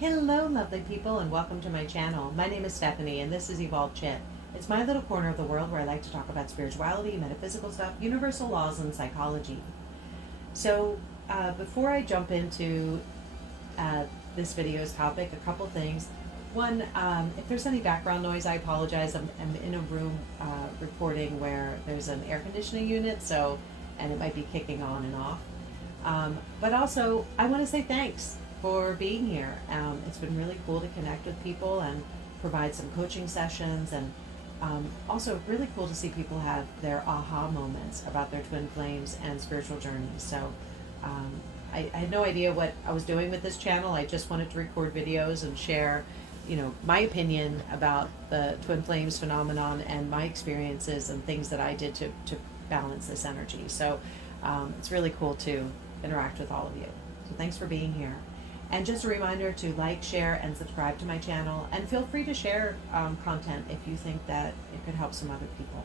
Hello lovely people and welcome to my channel. My name is Stephanie and this is Evolved Chit. It's my little corner of the world where I like to talk about spirituality, metaphysical stuff, universal laws, and psychology. So before I jump into this video's topic, a couple things. One, if there's any background noise, I apologize. I'm in a room recording where there's an air conditioning unit, and it might be kicking on and off. But also, I want to say thanks for being here. It's been really cool to connect with people and provide some coaching sessions, and also really cool to see people have their aha moments about their twin flames and spiritual journeys. So I had no idea what I was doing with this channel. I just wanted to record videos and share, my opinion about the twin flames phenomenon and my experiences and things that I did to balance this energy. So it's really cool to interact with all of you. So thanks for being here. And just a reminder to like, share, and subscribe to my channel. And feel free to share content if you think that it could help some other people.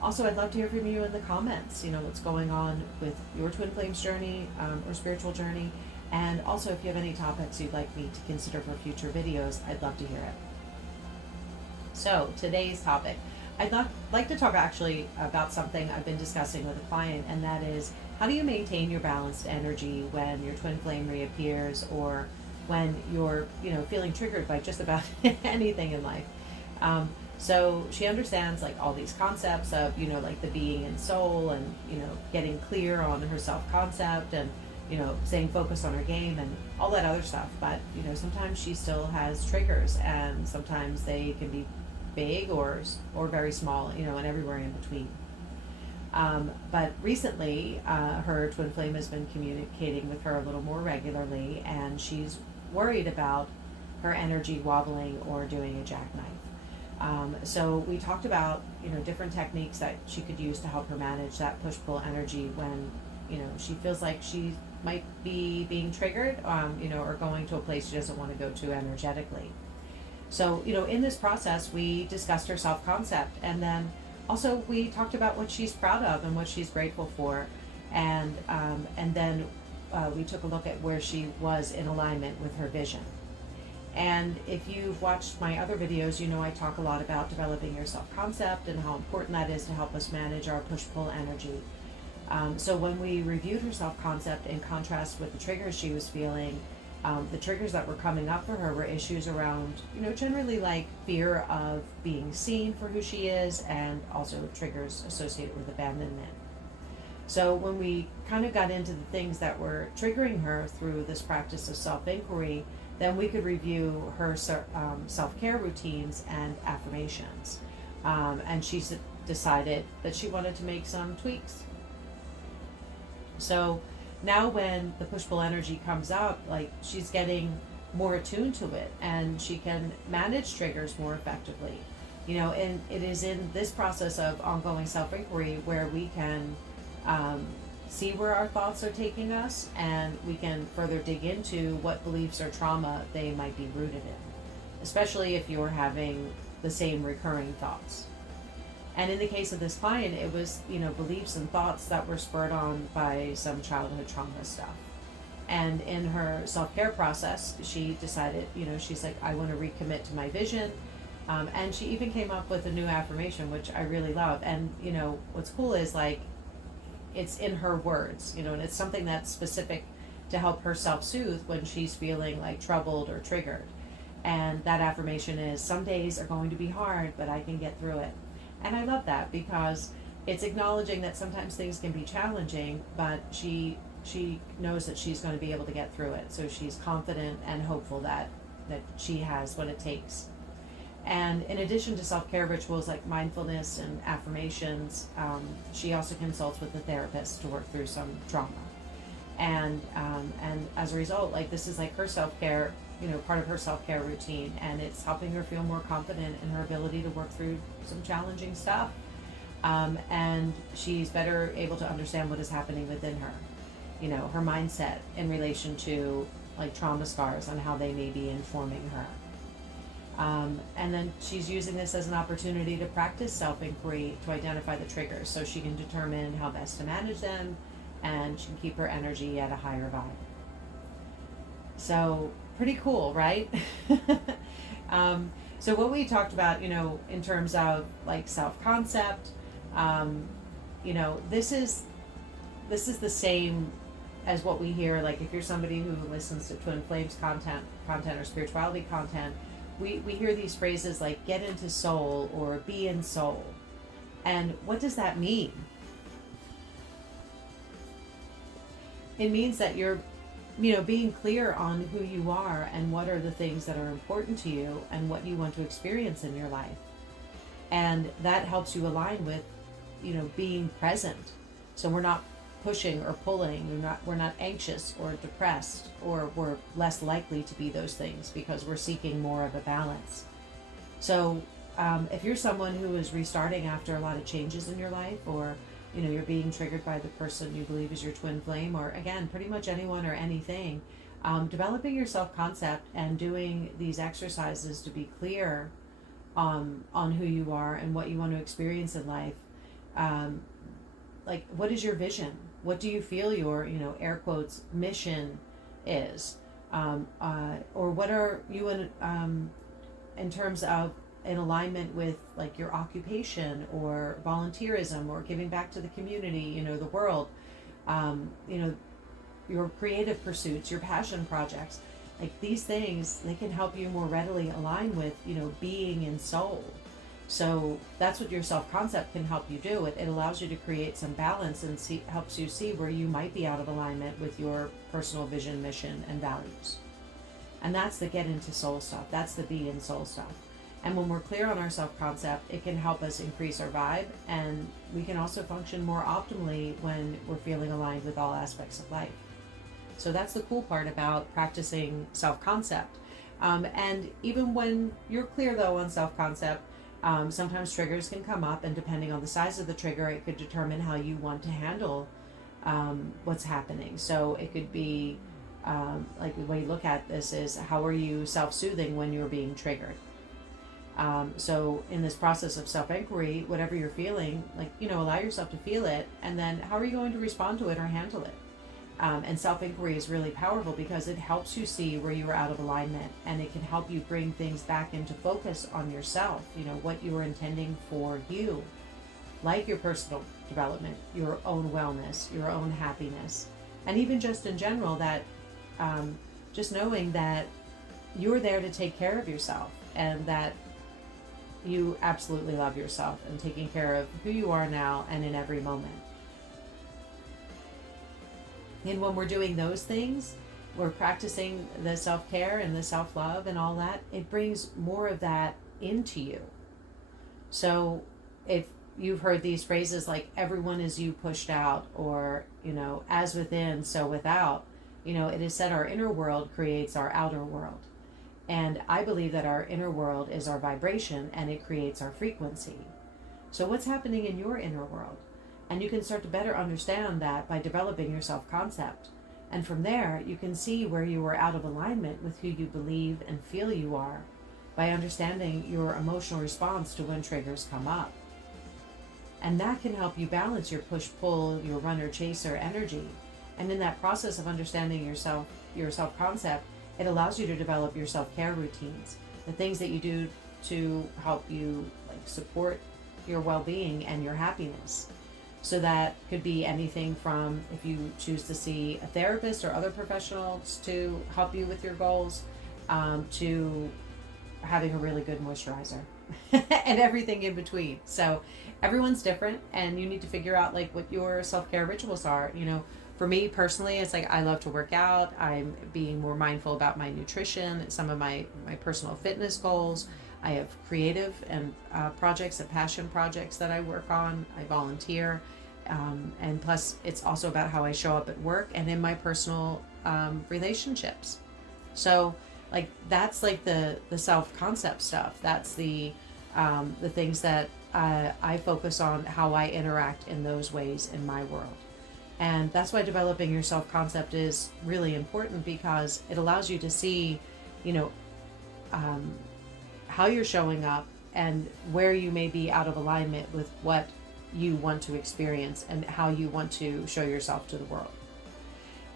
Also, I'd love to hear from you in the comments, what's going on with your twin flames journey or spiritual journey. And also, if you have any topics you'd like me to consider for future videos, I'd love to hear it. So, today's topic. I'd like to talk actually about something I've been discussing with a client, and that is, how do you maintain your balanced energy when your twin flame reappears, or when you're, feeling triggered by just about anything in life? So she understands like all these concepts of, like the being and soul, and, getting clear on her self-concept, and, staying focused on her game and all that other stuff. But, sometimes she still has triggers, and sometimes they can be big or very small, and everywhere in between. But recently, her twin flame has been communicating with her a little more regularly, and she's worried about her energy wobbling or doing a jackknife. So we talked about, different techniques that she could use to help her manage that push-pull energy when, she feels like she might be being triggered, or going to a place she doesn't want to go to energetically. So, in this process, we discussed her self-concept, and then also we talked about what she's proud of and what she's grateful for, and then we took a look at where she was in alignment with her vision. And if you've watched my other videos, I talk a lot about developing your self-concept and how important that is to help us manage our push-pull energy. So when we reviewed her self-concept in contrast with the triggers she was feeling, the triggers that were coming up for her were issues around, generally like fear of being seen for who she is, and also triggers associated with abandonment. So when we kind of got into the things that were triggering her through this practice of self-inquiry, then we could review her self-care routines and affirmations. And she decided that she wanted to make some tweaks. So now when the push-pull energy comes up, like, she's getting more attuned to it, and she can manage triggers more effectively. And it is in this process of ongoing self-inquiry where we can see where our thoughts are taking us, and we can further dig into what beliefs or trauma they might be rooted in, especially if you're having the same recurring thoughts. And in the case of this client, it was, beliefs and thoughts that were spurred on by some childhood trauma stuff. And in her self-care process, she decided, she's like, I want to recommit to my vision. And she even came up with a new affirmation, which I really love. And, what's cool is, like, it's in her words, and it's something that's specific to help her self-soothe when she's feeling like troubled or triggered. And that affirmation is, some days are going to be hard, but I can get through it. And I love that because it's acknowledging that sometimes things can be challenging, but she knows that she's going to be able to get through it. So she's confident and hopeful that she has what it takes. And in addition to self-care rituals like mindfulness and affirmations, she also consults with a therapist to work through some trauma. And as a result, like, this is like her self-care, part of her self-care routine, and it's helping her feel more confident in her ability to work through some challenging stuff. And she's better able to understand what is happening within her, her mindset in relation to, like, trauma scars and how they may be informing her. And then she's using this as an opportunity to practice self-inquiry to identify the triggers so she can determine how best to manage them, and she can keep her energy at a higher vibe. So Pretty cool, right? So what we talked about, in terms of like self-concept, um, this is the same as what we hear. Like if you're somebody who listens to Twin Flames content or spirituality content, we hear these phrases like get into soul or be in soul. And what does that mean? It means that you're being clear on who you are and what are the things that are important to you and what you want to experience in your life. And that helps you align with, being present. So we're not pushing or pulling, we're not anxious or depressed, or we're less likely to be those things because we're seeking more of a balance. So if you're someone who is restarting after a lot of changes in your life, or you're being triggered by the person you believe is your twin flame, or again, pretty much anyone or anything, developing your self-concept and doing these exercises to be clear on who you are and what you want to experience in life. Like, what is your vision? What do you feel your, air quotes, mission is? Or what are you in terms of in alignment with like your occupation or volunteerism or giving back to the community, the world, your creative pursuits, your passion projects. Like these things, they can help you more readily align with, being in soul. So that's what your self-concept can help you do. It allows you to create some balance and helps you see where you might be out of alignment with your personal vision, mission, and values. And that's the get into soul stuff. That's the be in soul stuff. And when we're clear on our self-concept, it can help us increase our vibe, and we can also function more optimally when we're feeling aligned with all aspects of life. So that's the cool part about practicing self-concept. And even when you're clear, though, on self-concept, sometimes triggers can come up, and depending on the size of the trigger, it could determine how you want to handle what's happening. So it could be, like the way you look at this is, how are you self-soothing when you're being triggered? So in this process of self-inquiry, whatever you're feeling, like, allow yourself to feel it, and then how are you going to respond to it or handle it? And self-inquiry is really powerful because it helps you see where you are out of alignment, and it can help you bring things back into focus on yourself, what you are intending for you, like your personal development, your own wellness, your own happiness, and even just in general that just knowing that you're there to take care of yourself, and that you absolutely love yourself, and taking care of who you are now and in every moment. And when we're doing those things, we're practicing the self-care and the self-love and all that, it brings more of that into you. So if you've heard these phrases like everyone is you pushed out, or, as within, so without, it is said our inner world creates our outer world. And I believe that our inner world is our vibration, and it creates our frequency. So what's happening in your inner world? And you can start to better understand that by developing your self-concept. And from there, you can see where you are out of alignment with who you believe and feel you are by understanding your emotional response to when triggers come up. And that can help you balance your push-pull, your runner-chaser energy. And in that process of understanding yourself, your self-concept, it allows you to develop your self-care routines, the things that you do to help you support your well-being and your happiness. So that could be anything from, if you choose to see a therapist or other professionals to help you with your goals, to having a really good moisturizer and everything in between. So everyone's different, and you need to figure out what your self-care rituals are. For me personally, it's I love to work out. I'm being more mindful about my nutrition, some of my personal fitness goals. I have creative and projects and passion projects that I work on. I volunteer. And plus, it's also about how I show up at work and in my personal relationships. So, that's the self-concept stuff. That's the things that I focus on, how I interact in those ways in my world. And that's why developing your self-concept is really important, because it allows you to see, how you're showing up and where you may be out of alignment with what you want to experience and how you want to show yourself to the world.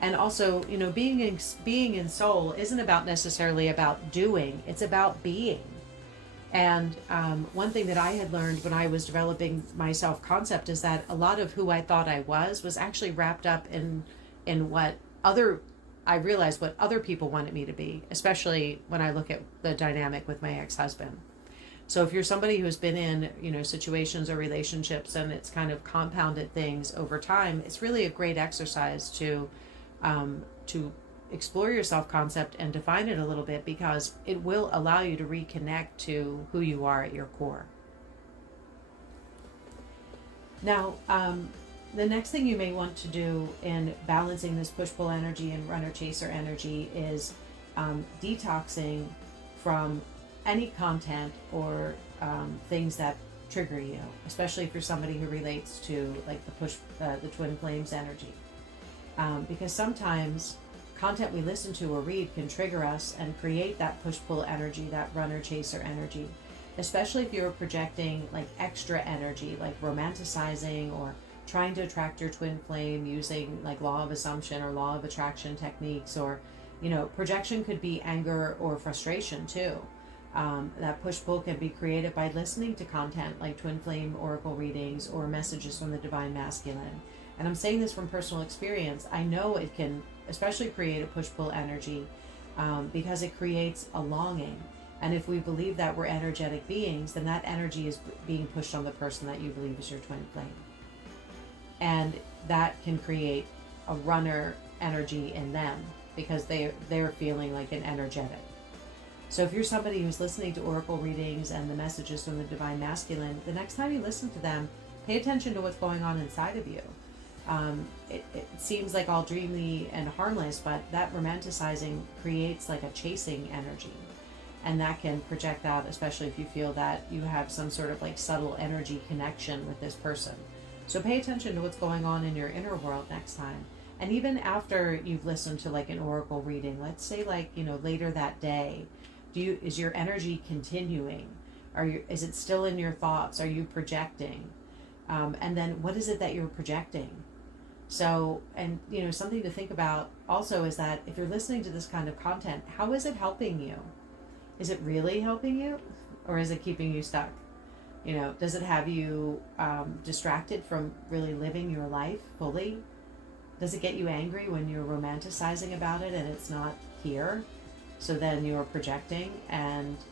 And also, being in soul isn't about necessarily about doing, it's about being. And one thing that I had learned when I was developing my self-concept is that a lot of who I thought I was actually wrapped up in what other I realized what other people wanted me to be, especially when I look at the dynamic with my ex-husband. So if you're somebody who's been in, situations or relationships and it's kind of compounded things over time, it's really a great exercise to explore your self-concept and define it a little bit, because it will allow you to reconnect to who you are at your core. Now, the next thing you may want to do in balancing this push-pull energy and runner-chaser energy is detoxing from any content or things that trigger you, especially if you're somebody who relates to like the twin flames energy. Because sometimes content we listen to or read can trigger us and create that push-pull energy, that runner-chaser energy, especially if you're projecting like extra energy, like romanticizing or trying to attract your twin flame using like law of assumption or law of attraction techniques, or projection could be anger or frustration too. That push-pull can be created by listening to content like twin flame oracle readings or messages from the divine masculine. And I'm saying this from personal experience. I know it can especially create a push-pull energy because it creates a longing. And if we believe that we're energetic beings, then that energy is being pushed on the person that you believe is your twin flame. And that can create a runner energy in them because they're feeling like an energetic. So if you're somebody who's listening to oracle readings and the messages from the divine masculine, the next time you listen to them, pay attention to what's going on inside of you. It seems like all dreamy and harmless, but that romanticizing creates like a chasing energy. And that can project out, especially if you feel that you have some sort of like subtle energy connection with this person. So pay attention to what's going on in your inner world next time. And even after you've listened to like an oracle reading, let's say like, later that day, is your energy continuing? Is it still in your thoughts? Are you projecting? And then what is it that you're projecting? So, and something to think about also is that if you're listening to this kind of content, how is it helping you? Is it really helping you, or is it keeping you stuck? Does it have you distracted from really living your life fully? Does it get you angry when you're romanticizing about it and it's not here? So then you're projecting,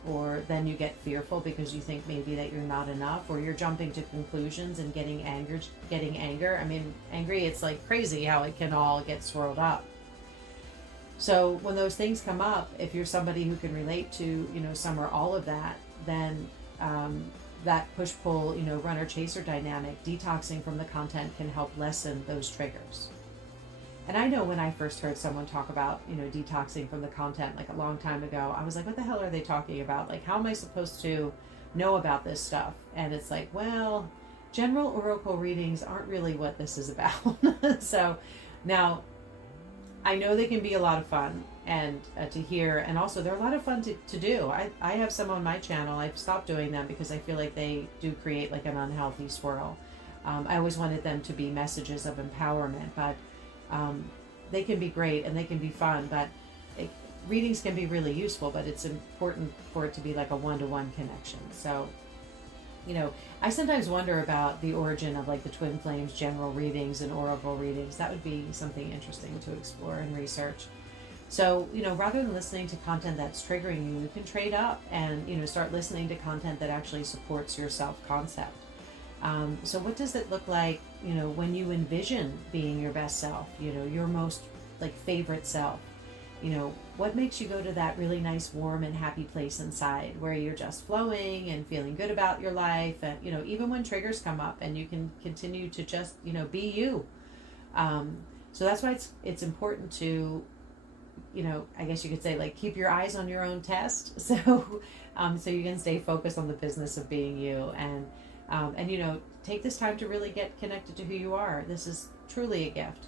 or then you get fearful because you think maybe that you're not enough, or you're jumping to conclusions and getting anger. I mean, angry, it's like crazy how it can all get swirled up. So when those things come up, if you're somebody who can relate to, some or all of that, then that push-pull, runner-chaser dynamic, detoxing from the content can help lessen those triggers. And I know when I first heard someone talk about, detoxing from the content like a long time ago, I was like, what the hell are they talking about? Like, how am I supposed to know about this stuff? And it's like, well, general oracle readings aren't really what this is about. So now I know they can be a lot of fun and to hear, and also they're a lot of fun to do. I have some on my channel. I've stopped doing them because I feel like they do create like an unhealthy swirl. I always wanted them to be messages of empowerment, but they can be great and they can be fun, but readings can be really useful, but it's important for it to be like a one-to-one connection. So, I sometimes wonder about the origin of like the twin flames general readings and oracle readings. That would be something interesting to explore and research. So, rather than listening to content that's triggering you, you can trade up and, start listening to content that actually supports your self-concept. So what does it look like, when you envision being your best self, your most like favorite self? What makes you go to that really nice, warm and happy place inside where you're just flowing and feeling good about your life? And, even when triggers come up, and you can continue to just, be you. So that's why it's important to, I guess you could say like keep your eyes on your own test. So, so you can stay focused on the business of being you, and take this time to really get connected to who you are. This is truly a gift.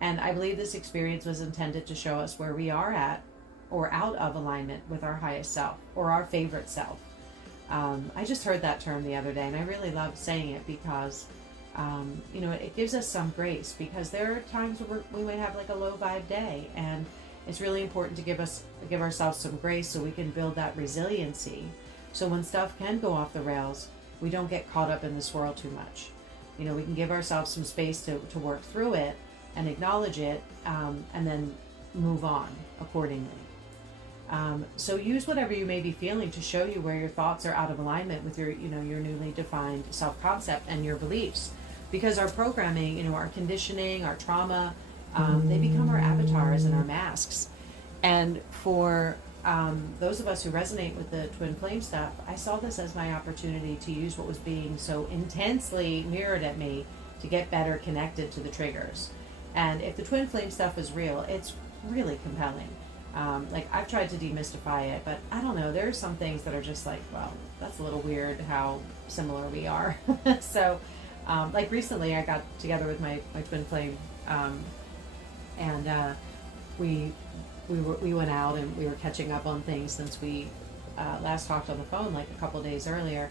And I believe this experience was intended to show us where we are at or out of alignment with our highest self or our favorite self. I just heard that term the other day, and I really love saying it because It gives us some grace, because there are times where we might have like a low vibe day, and it's really important to give ourselves some grace so we can build that resiliency. So when stuff can go off the rails, we don't get caught up in the swirl too much. We can give ourselves some space to work through it and acknowledge it, and then move on accordingly. So use whatever you may be feeling to show you where your thoughts are out of alignment with your newly defined self-concept and your beliefs. Because our programming, our conditioning, our trauma, they become our avatars and our masks. And for those of us who resonate with the twin flame stuff, I saw this as my opportunity to use what was being so intensely mirrored at me to get better connected to the triggers. And if the twin flame stuff is real, it's really compelling. I've tried to demystify it, but I don't know, there's some things that are just like, well, that's a little weird how similar we are. So recently I got together with my twin flame, and we went out and we were catching up on things since we last talked on the phone like a couple of days earlier.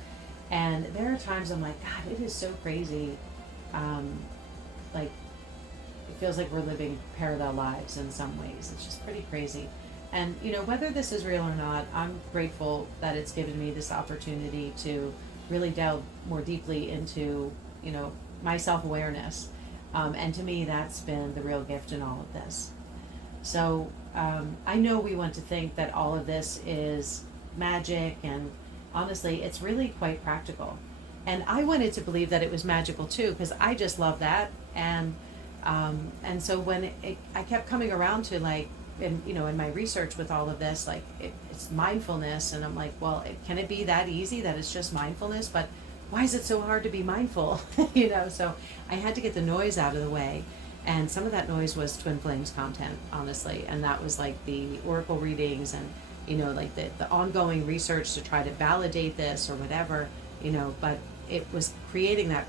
And there are times I'm like, God, it is so crazy. It feels like we're living parallel lives in some ways. It's just pretty crazy. And whether this is real or not, I'm grateful that it's given me this opportunity to really delve more deeply into my self-awareness, and to me that's been the real gift in all of this. So I know we want to think that all of this is magic, and honestly it's really quite practical. And I wanted to believe that it was magical too, because I just love that. And so when I kept coming around to in my research with all of this, it's mindfulness, and I'm like, well, can it be that easy that it's just mindfulness? But why is it so hard to be mindful? So I had to get the noise out of the way. And some of that noise was twin flames content, honestly. And that was like the oracle readings and, the ongoing research to try to validate this or whatever, but it was creating that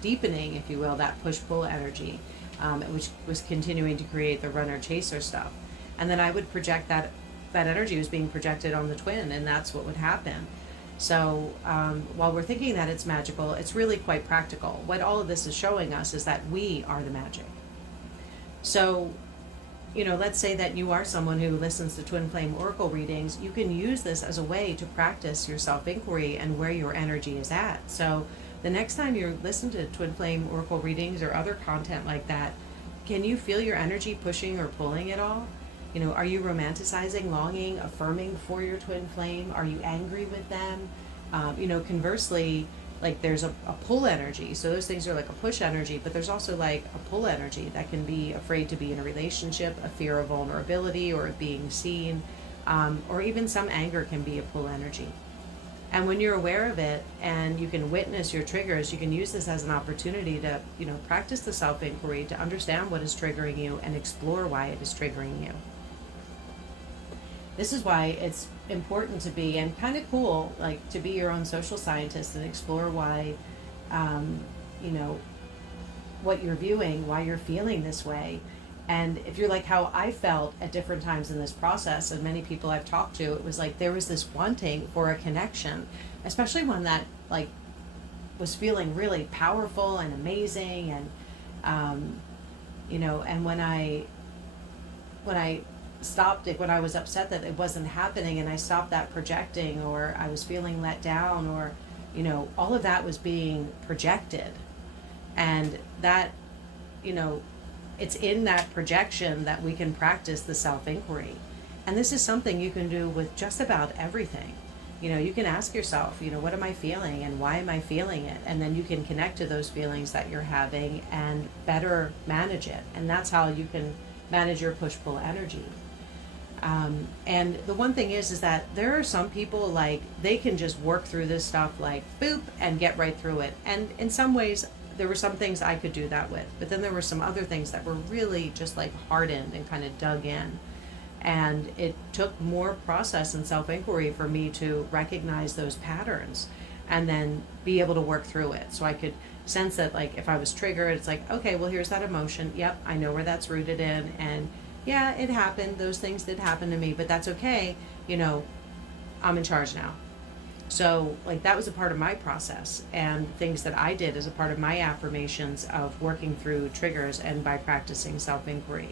deepening, if you will, that push-pull energy, which was continuing to create the runner-chaser stuff. And then I would project that energy was being projected on the twin, and that's what would happen. So while we're thinking that it's magical, it's really quite practical. What all of this is showing us is that we are the magic. So, let's say that you are someone who listens to twin flame oracle readings. You can use this as a way to practice your self-inquiry and where your energy is at. So the next time you listen to twin flame oracle readings or other content like that, can you feel your energy pushing or pulling at all? Are you romanticizing, longing, affirming for your twin flame? Are you angry with them? Conversely, there's a pull energy. So those things are like a push energy, but there's also like a pull energy that can be afraid to be in a relationship, a fear of vulnerability or of being seen, or even some anger can be a pull energy. And when you're aware of it and you can witness your triggers, you can use this as an opportunity to, practice the self-inquiry, to understand what is triggering you and explore why it is triggering you. This is why it's important to be, and kind of cool, to be your own social scientist and explore why, what you're viewing, why you're feeling this way. And if you're like how I felt at different times in this process, and many people I've talked to, it was like there was this wanting for a connection, especially one that was feeling really powerful and amazing. And, and when I stopped it, when I was upset that it wasn't happening and I stopped that projecting, or I was feeling let down, or, all of that was being projected. And that, it's in that projection that we can practice the self-inquiry. And this is something you can do with just about everything. You can ask yourself, what am I feeling and why am I feeling it? And then you can connect to those feelings that you're having and better manage it. And that's how you can manage your push-pull energy. And the one thing is that there are some people, they can just work through this stuff boop and get right through it. And in some ways, there were some things I could do that with, but then there were some other things that were really just hardened and kind of dug in. And it took more process and self-inquiry for me to recognize those patterns and then be able to work through it. So I could sense that if I was triggered, it's okay, well, here's that emotion. Yep, I know where that's rooted in. And yeah, it happened. Those things did happen to me, but that's okay. I'm in charge now. So, like, that was a part of my process, and things that I did as a part of my affirmations of working through triggers and by practicing self inquiry.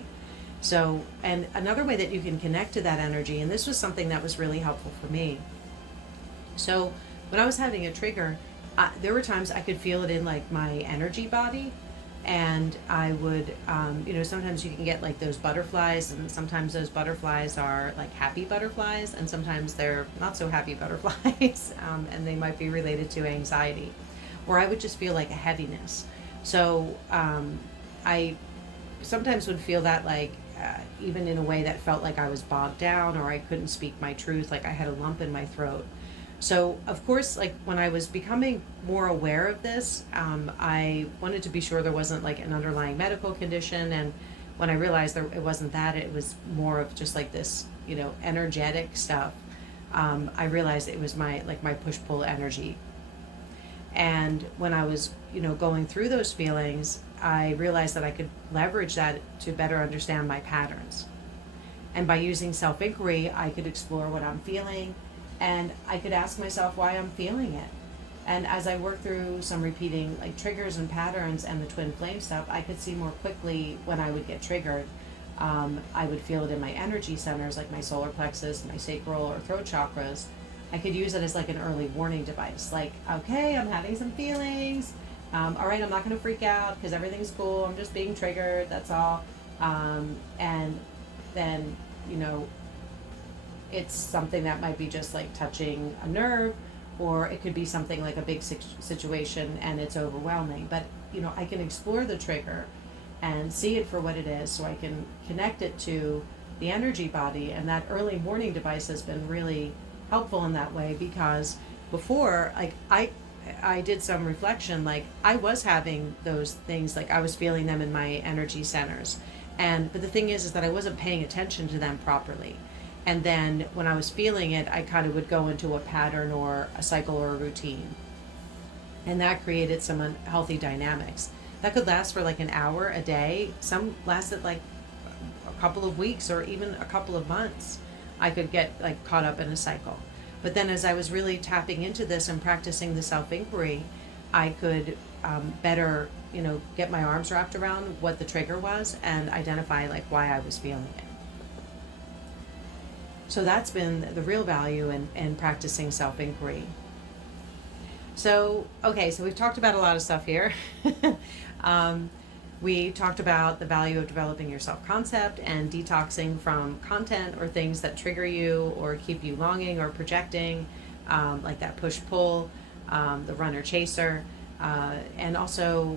So, and another way that you can connect to that energy, and this was something that was really helpful for me. So, when I was having a trigger, there were times I could feel it in like my energy body, and I would, sometimes you can get like those butterflies, and sometimes those butterflies are like happy butterflies, and sometimes they're not so happy butterflies, and they might be related to anxiety, or I would just feel like a heaviness. So, I sometimes would feel that like even in a way that felt like I was bogged down, or I couldn't speak my truth, like I had a lump in my throat. So, of course, like when I was becoming more aware of this, I wanted to be sure there wasn't like an underlying medical condition. And when I realized it wasn't that, it was more of just like this, energetic stuff. I realized it was my push-pull energy. And when I was, going through those feelings, I realized that I could leverage that to better understand my patterns. And by using self-inquiry, I could explore what I'm feeling, and I could ask myself why I'm feeling it. And as I worked through some repeating like triggers and patterns and the twin flame stuff, I could see more quickly when I would get triggered. I would feel it in my energy centers, like my solar plexus, my sacral or throat chakras. I could use it as like an early warning device. Like, okay, I'm having some feelings. All right, I'm not going to freak out because everything's cool. I'm just being triggered. That's all. And then, it's something that might be just like touching a nerve, or it could be something like a big situation and it's overwhelming. But, I can explore the trigger and see it for what it is, so I can connect it to the energy body. And that early warning device has been really helpful in that way, because before, like, I did some reflection, like I was having those things, like I was feeling them in my energy centers, but the thing is that I wasn't paying attention to them properly. And then when I was feeling it, I kind of would go into a pattern or a cycle or a routine, and that created some unhealthy dynamics that could last for like an hour a day. Some lasted like a couple of weeks or even a couple of months. I could get like caught up in a cycle. But then as I was really tapping into this and practicing the self-inquiry, I could better, get my arms wrapped around what the trigger was and identify like why I was feeling it. So that's been the real value in practicing self-inquiry. So, okay, so we've talked about a lot of stuff here. We talked about the value of developing your self-concept and detoxing from content or things that trigger you or keep you longing or projecting, like that push-pull, the runner-chaser, and also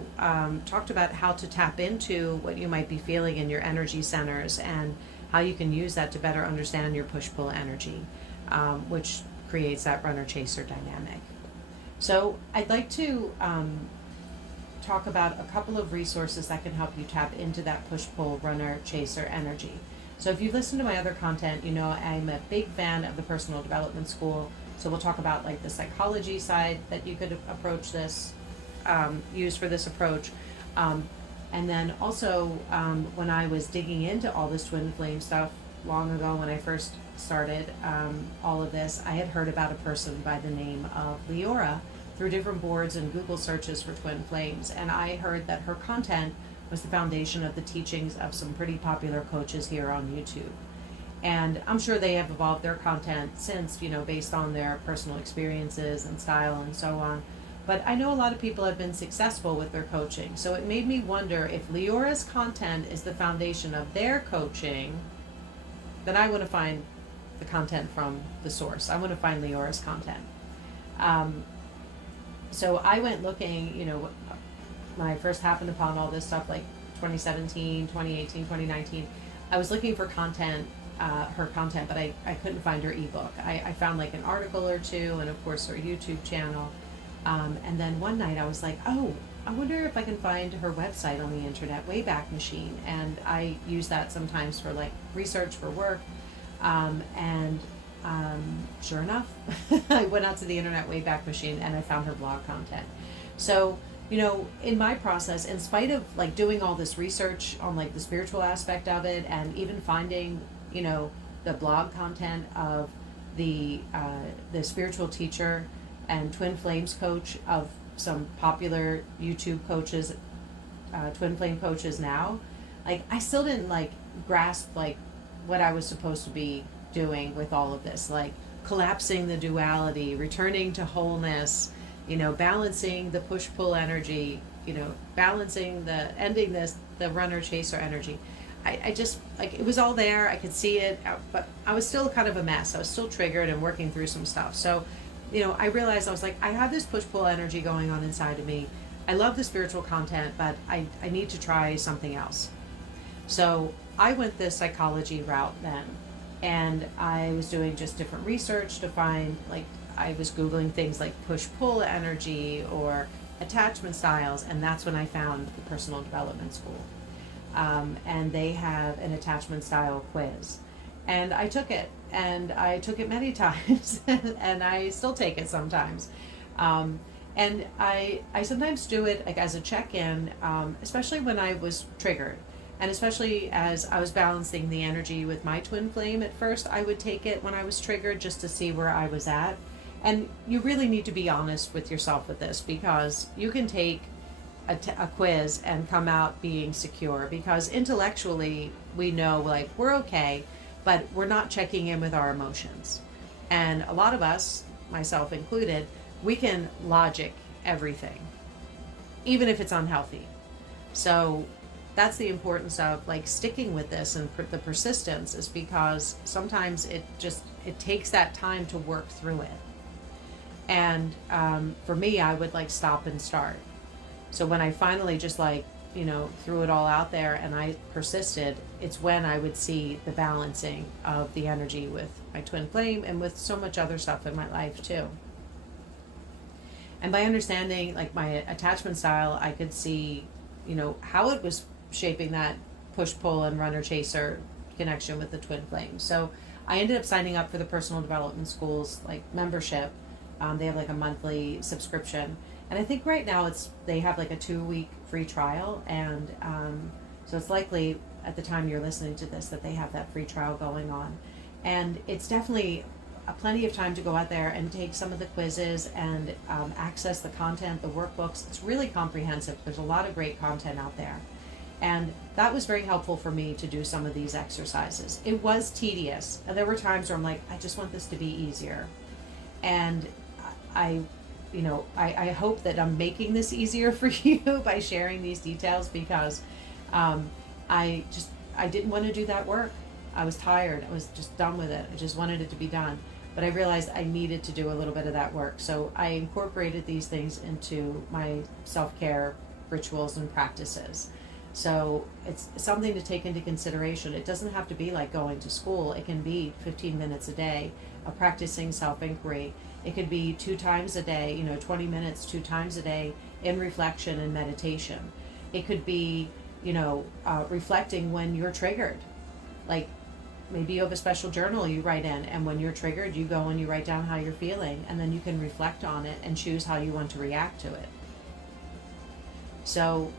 talked about how to tap into what you might be feeling in your energy centers and how you can use that to better understand your push-pull energy, which creates that runner-chaser dynamic. So I'd like to talk about a couple of resources that can help you tap into that push-pull runner-chaser energy. So if you've listened to my other content, I'm a big fan of the personal development school. So we'll talk about like the psychology side that you could approach this, use for this approach. And then also when I was digging into all this twin flame stuff long ago, when I first started all of this, I had heard about a person by the name of Liora through different boards and Google searches for twin flames, and I heard that her content was the foundation of the teachings of some pretty popular coaches here on YouTube. And I'm sure they have evolved their content since, based on their personal experiences and style and so on. But I know a lot of people have been successful with their coaching, so it made me wonder if Liora's content is the foundation of their coaching, then I want to find the content from the source. I want to find Liora's content. So I went looking, when I first happened upon all this stuff, like 2017, 2018, 2019, I was looking for content, her content, but I couldn't find her ebook. I found like an article or two, and of course her YouTube channel. And then one night I was like, oh, I wonder if I can find her website on the internet, Wayback Machine. And I use that sometimes for like research for work. Sure enough, I went out to the internet Wayback Machine and I found her blog content. So, in my process, in spite of like doing all this research on like the spiritual aspect of it, and even finding, the blog content of the spiritual teacher and twin flames coach of some popular YouTube coaches, twin flame coaches now, like I still didn't like grasp like what I was supposed to be doing with all of this, like collapsing the duality, returning to wholeness, balancing the push pull energy, balancing ending the runner chaser energy. I just, like, it was all there. I could see it, but I was still kind of a mess. I was still triggered and working through some stuff. So, I realized, I was like, I have this push pull energy going on inside of me. I love the spiritual content, but I need to try something else. So I went this psychology route then, and I was doing just different research to find, like, I was Googling things like push pull energy or attachment styles, and that's when I found the personal development school. And they have an attachment style quiz. And I took it, and I took it many times, and I still take it sometimes. And I sometimes do it like as a check-in, especially when I was triggered. And especially as I was balancing the energy with my twin flame at first, I would take it when I was triggered just to see where I was at. And you really need to be honest with yourself with this, because you can take a quiz and come out being secure, because intellectually we know, like, we're okay, but we're not checking in with our emotions. And a lot of us, myself included, we can logic everything, even if it's unhealthy. So that's the importance of, like, sticking with this, and the persistence is because sometimes it takes that time to work through it. And for me, I would like stop and start. So when I finally just threw it all out there and I persisted, it's when I would see the balancing of the energy with my twin flame and with so much other stuff in my life too. And by understanding like my attachment style, I could see, how it was shaping that push-pull and runner-chaser connection with the twin flame. So I ended up signing up for the personal development school's like membership. They have like a monthly subscription. And I think right now they have like a 2-week free trial. And so it's likely at the time you're listening to this that they have that free trial going on. And it's definitely plenty of time to go out there and take some of the quizzes and access the content, the workbooks. It's really comprehensive. There's a lot of great content out there. And that was very helpful for me to do some of these exercises. It was tedious. And there were times where I'm like, I just want this to be easier. And I hope that I'm making this easier for you by sharing these details, because I didn't want to do that work. I was tired. I was just done with it. I just wanted it to be done. But I realized I needed to do a little bit of that work. So I incorporated these things into my self-care rituals and practices. So it's something to take into consideration. It doesn't have to be like going to school. It can be 15 minutes a day of practicing self-inquiry. It could be 2 times a day, 20 minutes, 2 times a day in reflection and meditation. It could be, reflecting when you're triggered. Like maybe you have a special journal you write in, and when you're triggered, you go and you write down how you're feeling, and then you can reflect on it and choose how you want to react to it. So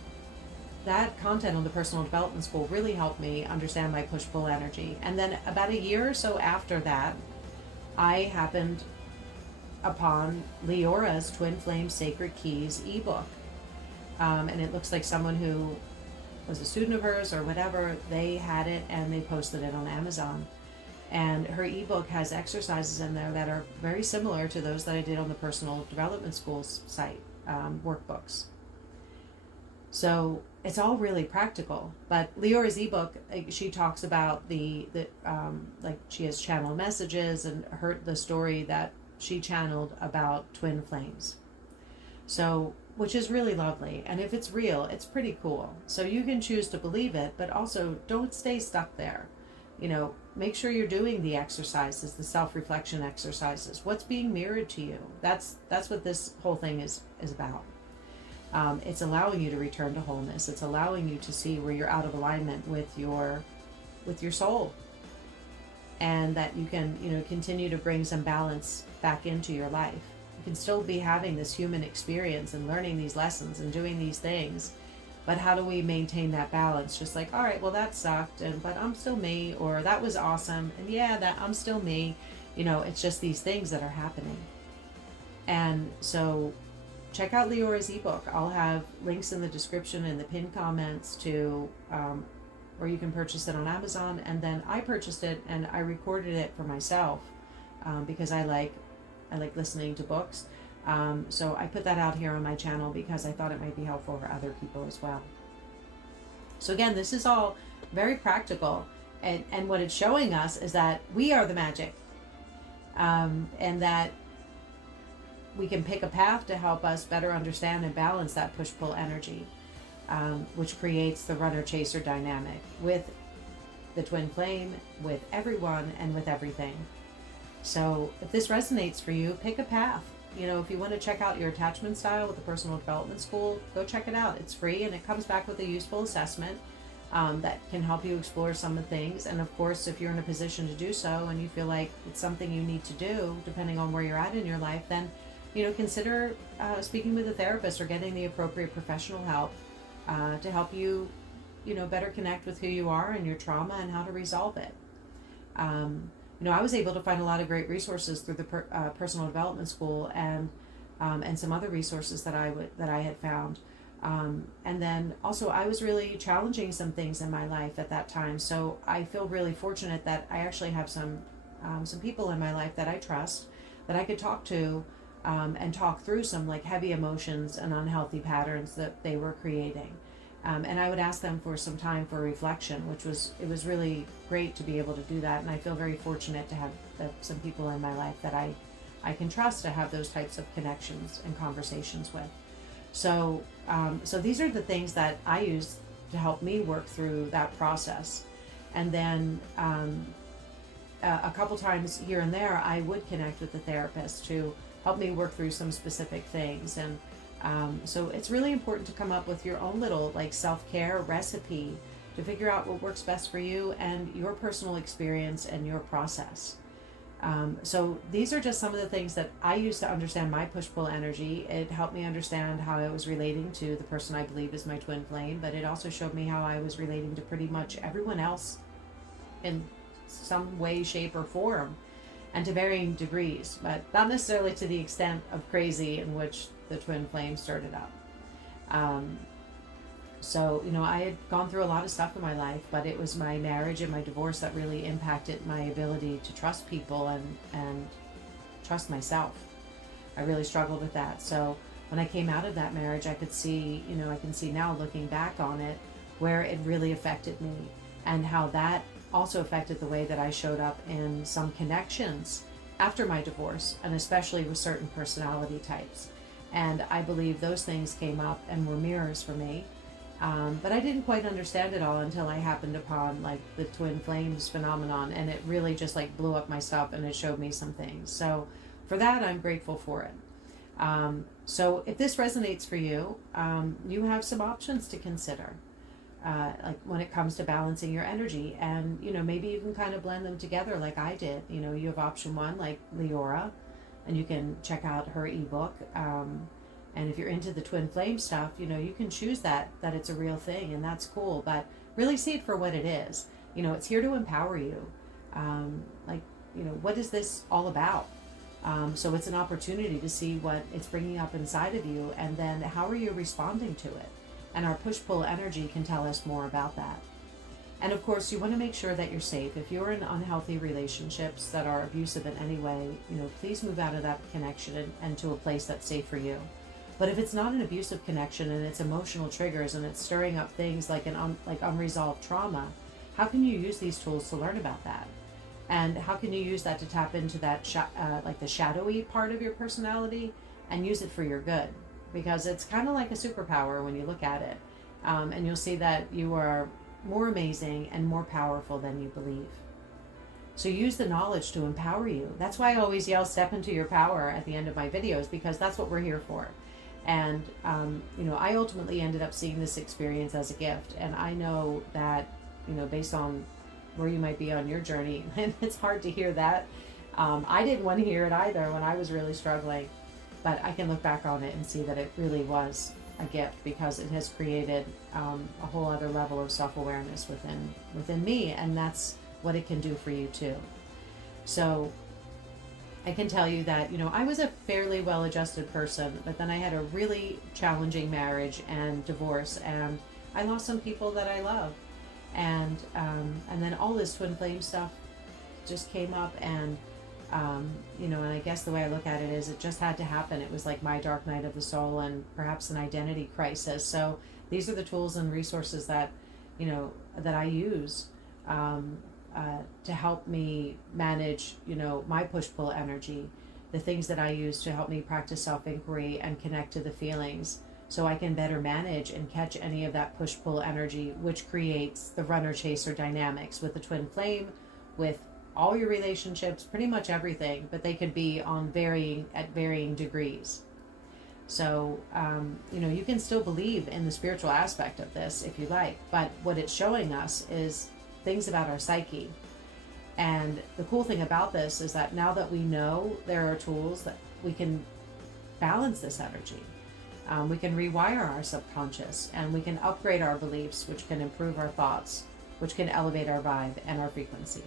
that content on the personal development school really helped me understand my push-pull energy. And then about a year or so after that, I happened upon Liora's Twin Flame Sacred Keys ebook. And it looks like someone who was a student of hers or whatever, they had it and they posted it on Amazon. And her ebook has exercises in there that are very similar to those that I did on the personal development school's site, workbooks. So it's all really practical. But Liora's ebook, she talks about like she has channeled messages and heard the story that she channeled about twin flames. So, which is really lovely. And if it's real, it's pretty cool. So you can choose to believe it, but also don't stay stuck there. Make sure you're doing the exercises, the self-reflection exercises. What's being mirrored to you? That's what this whole thing is about. It's allowing you to return to wholeness. It's allowing you to see where you're out of alignment with your soul. And that you can, continue to bring some balance back into your life. You can still be having this human experience and learning these lessons and doing these things, but how do we maintain that balance? Just like, all right, well that sucked, but I'm still me, or that was awesome, and yeah, that I'm still me. It's just these things that are happening. And so check out Liora's ebook. I'll have links in the description and the pinned comments to or you can purchase it on Amazon. And then I purchased it and I recorded it for myself because I like listening to books. So I put that out here on my channel because I thought it might be helpful for other people as well. So again, this is all very practical, and what it's showing us is that we are the magic, and that we can pick a path to help us better understand and balance that push-pull energy, which creates the runner-chaser dynamic with the twin flame, with everyone, and with everything. So if this resonates for you, pick a path. If you want to check out your attachment style with the Personal Development School, go check it out. It's free, and it comes back with a useful assessment that can help you explore some of the things. And of course, if you're in a position to do so and you feel like it's something you need to do, depending on where you're at in your life, then consider speaking with a therapist or getting the appropriate professional help to help you, better connect with who you are and your trauma and how to resolve it. I was able to find a lot of great resources through the Personal Development School and some other resources that I had found. And then also I was really challenging some things in my life at that time. So I feel really fortunate that I actually have some people in my life that I trust, that I could talk to and talk through some heavy emotions and unhealthy patterns that they were creating. And I would ask them for some time for reflection, it was really great to be able to do that. And I feel very fortunate to have some people in my life that I can trust to have those types of connections and conversations with. So these are the things that I use to help me work through that process. And then a couple times here and there, I would connect with the therapist to help me work through some specific things. And so it's really important to come up with your own little self-care recipe to figure out what works best for you and your personal experience and your process. So these are just some of the things that I used to understand my push-pull energy. It helped me understand how I was relating to the person I believe is my twin flame, but it also showed me how I was relating to pretty much everyone else in some way, shape, or form, and to varying degrees, but not necessarily to the extent of crazy in which the twin flame started up. So I had gone through a lot of stuff in my life, but it was my marriage and my divorce that really impacted my ability to trust people and trust myself. I really struggled with that. So when I came out of that marriage, I could see, I can see now looking back on it, where it really affected me and how that also affected the way that I showed up in some connections after my divorce, and especially with certain personality types. And I believe those things came up and were mirrors for me. But I didn't quite understand it all until I happened upon the twin flames phenomenon, and it really just blew up my stuff, and it showed me some things. So for that, I'm grateful for it. So if this resonates for you, you have some options to consider. When it comes to balancing your energy, and maybe you can kind of blend them together like I did. You have option one, like Liora, and you can check out her ebook. And if you're into the twin flame stuff, you can choose that it's a real thing, and that's cool. But really see it for what it is. It's here to empower you. What is this all about? So it's an opportunity to see what it's bringing up inside of you, and then how are you responding to it? And our push-pull energy can tell us more about that. And of course, you want to make sure that you're safe. If you're in unhealthy relationships that are abusive in any way, please move out of that connection and to a place that's safe for you. But if it's not an abusive connection and it's emotional triggers and it's stirring up things like unresolved trauma, how can you use these tools to learn about that? And how can you use that to tap into that the shadowy part of your personality and use it for your good? Because it's kind of like a superpower when you look at it. And you'll see that you are more amazing and more powerful than you believe. So use the knowledge to empower you. That's why I always yell, step into your power at the end of my videos, because that's what we're here for. And, I ultimately ended up seeing this experience as a gift. And I know that, based on where you might be on your journey, and it's hard to hear that. I didn't want to hear it either when I was really struggling. But I can look back on it and see that it really was a gift, because it has created a whole other level of self-awareness within me, and that's what it can do for you too. So I can tell you that, I was a fairly well-adjusted person, but then I had a really challenging marriage and divorce, and I lost some people that I love. And then all this twin flame stuff just came up, and and I guess the way I look at it is it just had to happen. It was like my dark night of the soul and perhaps an identity crisis. So these are the tools and resources that, that I use to help me manage, my push-pull energy, the things that I use to help me practice self-inquiry and connect to the feelings so I can better manage and catch any of that push-pull energy, which creates the runner-chaser dynamics with the twin flame, with all your relationships, pretty much everything, but they could be at varying degrees. So, you can still believe in the spiritual aspect of this if you like, but what it's showing us is things about our psyche. And the cool thing about this is that now that we know there are tools that we can balance this energy, we can rewire our subconscious, and we can upgrade our beliefs, which can improve our thoughts, which can elevate our vibe and our frequency.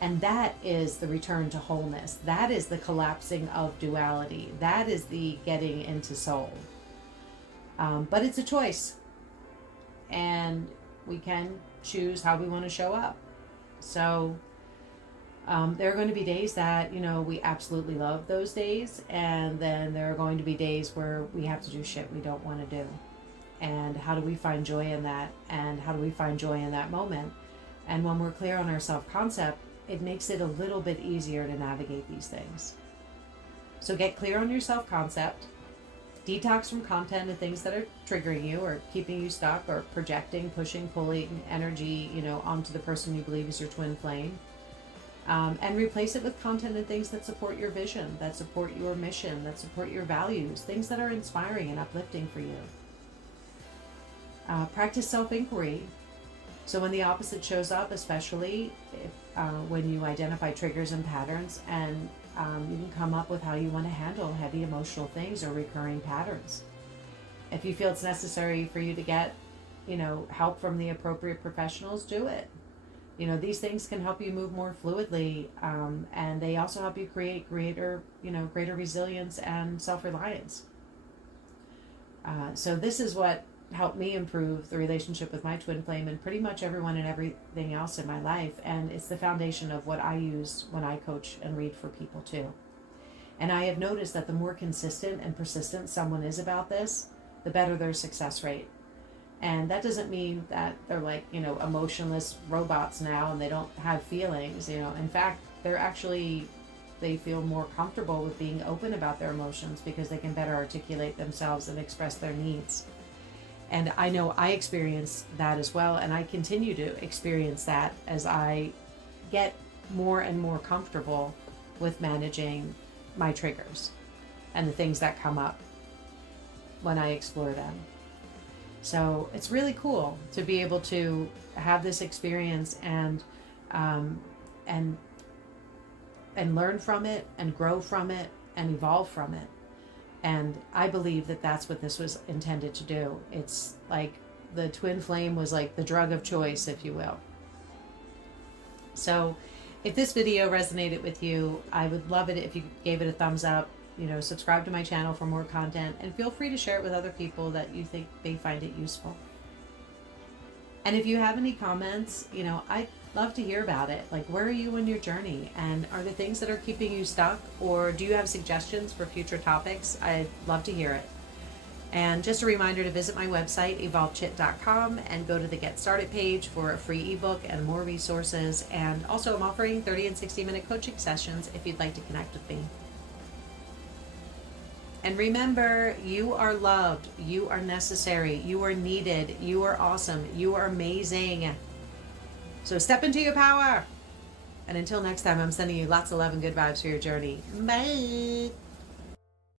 And that is the return to wholeness. That is the collapsing of duality. That is the getting into soul. But it's a choice. And we can choose how we want to show up. So there are going to be days that, we absolutely love those days. And then there are going to be days where we have to do shit we don't want to do. And how do we find joy in that? And how do we find joy in that moment? And when we're clear on our self-concept, it makes it a little bit easier to navigate these things. So get clear on your self-concept, detox from content and things that are triggering you or keeping you stuck or projecting, pushing, pulling energy, onto the person you believe is your twin flame. And replace it with content and things that support your vision, that support your mission, that support your values, things that are inspiring and uplifting for you. Practice self-inquiry. So when the opposite shows up, especially when you identify triggers and patterns, and you can come up with how you want to handle heavy emotional things or recurring patterns. If you feel it's necessary for you to get, help from the appropriate professionals, do it. These things can help you move more fluidly, and they also help you create greater resilience and self-reliance. So this is what helped me improve the relationship with my twin flame and pretty much everyone and everything else in my life. And it's the foundation of what I use when I coach and read for people too. And I have noticed that the more consistent and persistent someone is about this, the better their success rate. And that doesn't mean that they're like, emotionless robots now and they don't have feelings, In fact, they feel more comfortable with being open about their emotions because they can better articulate themselves and express their needs. And I know I experienced that as well, and I continue to experience that as I get more and more comfortable with managing my triggers and the things that come up when I explore them. So it's really cool to be able to have this experience and learn from it and grow from it and evolve from it. And I believe that that's what this was intended to do. It's like the twin flame was like the drug of choice, if you will. So if this video resonated with you, I would love it if you gave it a thumbs up, subscribe to my channel for more content, and feel free to share it with other people that you think they find it useful. And if you have any comments, I'd love to hear about it. Like, where are you in your journey? And are there things that are keeping you stuck? Or do you have suggestions for future topics? I'd love to hear it. And just a reminder to visit my website, evolvedchit.com, and go to the Get Started page for a free ebook and more resources. And also I'm offering 30 and 60-minute coaching sessions if you'd like to connect with me. And remember, you are loved, you are necessary, you are needed, you are awesome, you are amazing. So step into your power. And until next time, I'm sending you lots of love and good vibes for your journey. Bye.